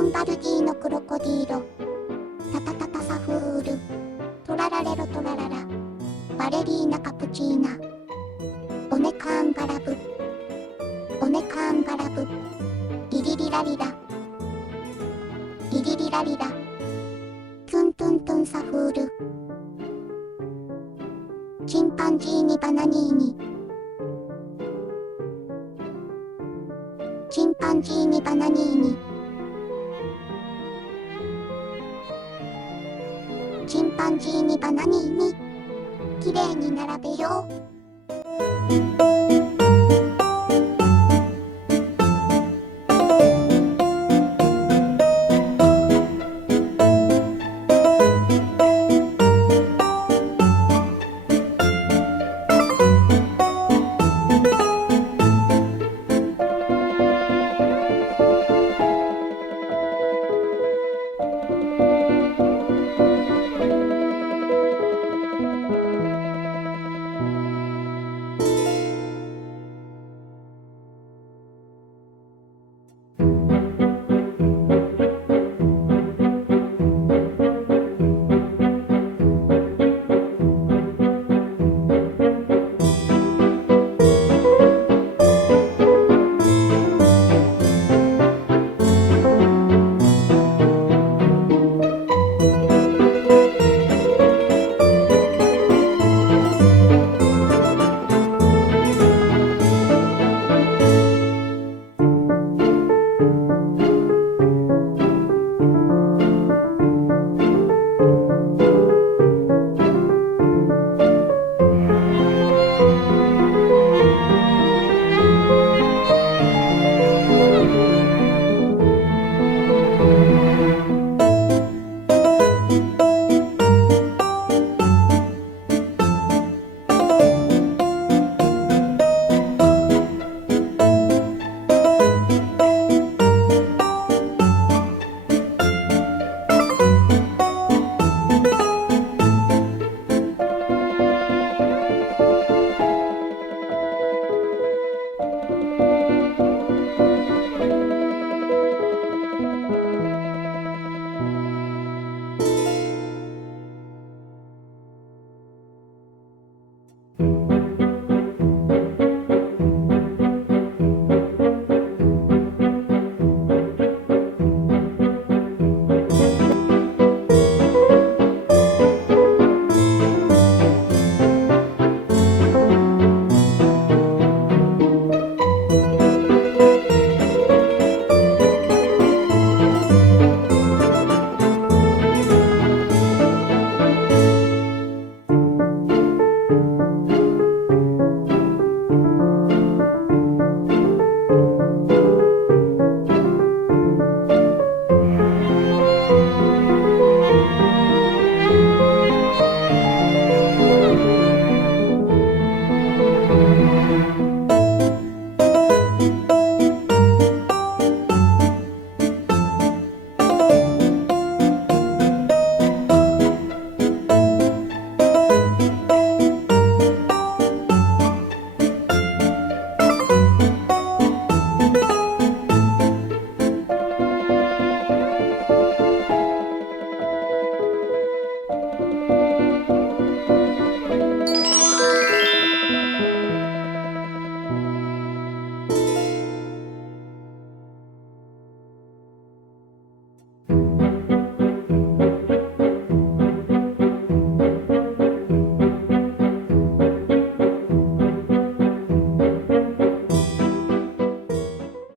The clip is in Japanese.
ボンバルディのクロコディーロ、タタタタサフール、トララレロトラララ、バレリーナカプチーナ、オネカーンガラブ、オネカーンガラブ、リリリラリラ、リリリラリラ、トゥントゥントゥンサフール、チンパンジーニバナニーニ、チンパンジーニバナニーニ、チンパンジーニバナニーニ、きれいに並べよう。